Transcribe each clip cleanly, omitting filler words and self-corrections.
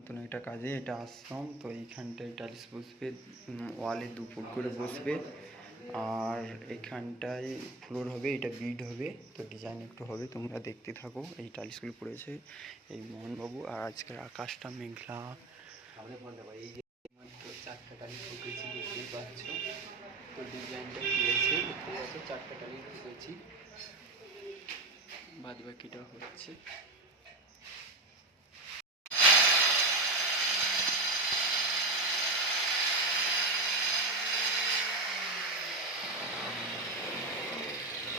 নতুন একটা কাজে এটা আশ্রম, তো এইখানটায় টাইলস বসবে, ওয়ালে 2 ফুট করে বসবে। আর এখানটায় ফ্লোর হবে, এটা বিড হবে, তো ডিজাইন একটু হবে, তোমরা দেখতে থাকো। এই টাইলসগুলো পড়েছে এই মোহনবাবু। আর আজকের আকাশটা মেঘলা। এই যে মাত্র 4টা টাইলস ঢুকেছি, দেখতেই পাচ্ছ। তো ডিজাইনটা কী আছে দেখতে পাচ্ছ, 4টা টাইলস ঢুকেছি, বাদ বাকিটা হচ্ছে।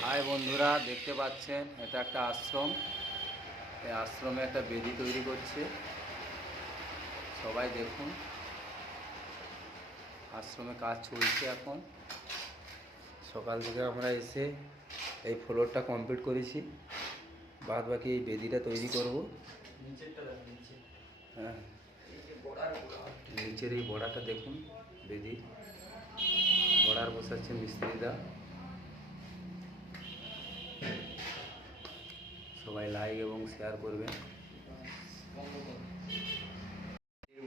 হাই বন্ধুরা, দেখতে পাচ্ছেন এটা একটা আশ্রম। এই আশ্রমে একটা বেদি তৈরি করছে, সবাই দেখুন। আশ্রমে কাজ চলছে এখন। সকাল থেকে আমরা এসে এই ফ্লোরটা কমপ্লিট করেছি, বাদ বাকি এই বেদিটা তৈরি করব। হ্যাঁ, নিচের এই বড়াটা দেখুন, বেদি বর্ডার বসাচ্ছেন মিস্ত্রিরা। সবাই লাইক এবং শেয়ার করবেন।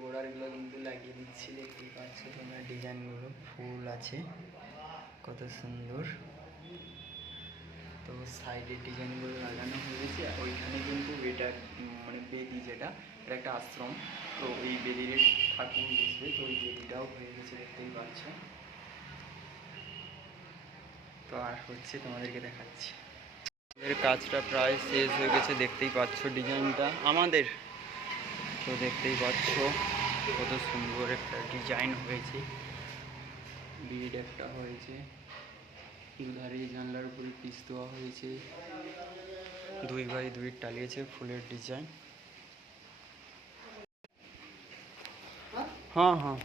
বর্ডারগুলো কিন্তু লাগিয়ে দিচ্ছি, দেখতেই পাচ্ছ তোমরা। ডিজাইনগুলো ফুল আছে, কত সুন্দর। তো সাইডের ডিজাইনগুলো লাগানো হয়েছে। আর ওইখানে কিন্তু এটা মানে বেদি, যেটা এটা একটা আশ্রম, তো ওই বেদির ঠাকুর বসবে, তো ওই বেদিটাও হয়ে গেছে, দেখতেই পাচ্ছ। তো আর হচ্ছে, তোমাদেরকে দেখাচ্ছি। আমাদের কাজটা প্রায় শেষ হয়ে গেছে, দেখতেই পাচ্ছ ডিজাইনটা আমাদের। তো দেখতেই পাচ্ছ কত সুন্দর একটা ডিজাইন হয়েছে, বিড একটা হয়েছে, দুধারে জানলার উপরে পিস দেওয়া হয়েছে, 2x2 টালিয়েছে ফুলের ডিজাইন। হ্যাঁ হ্যাঁ।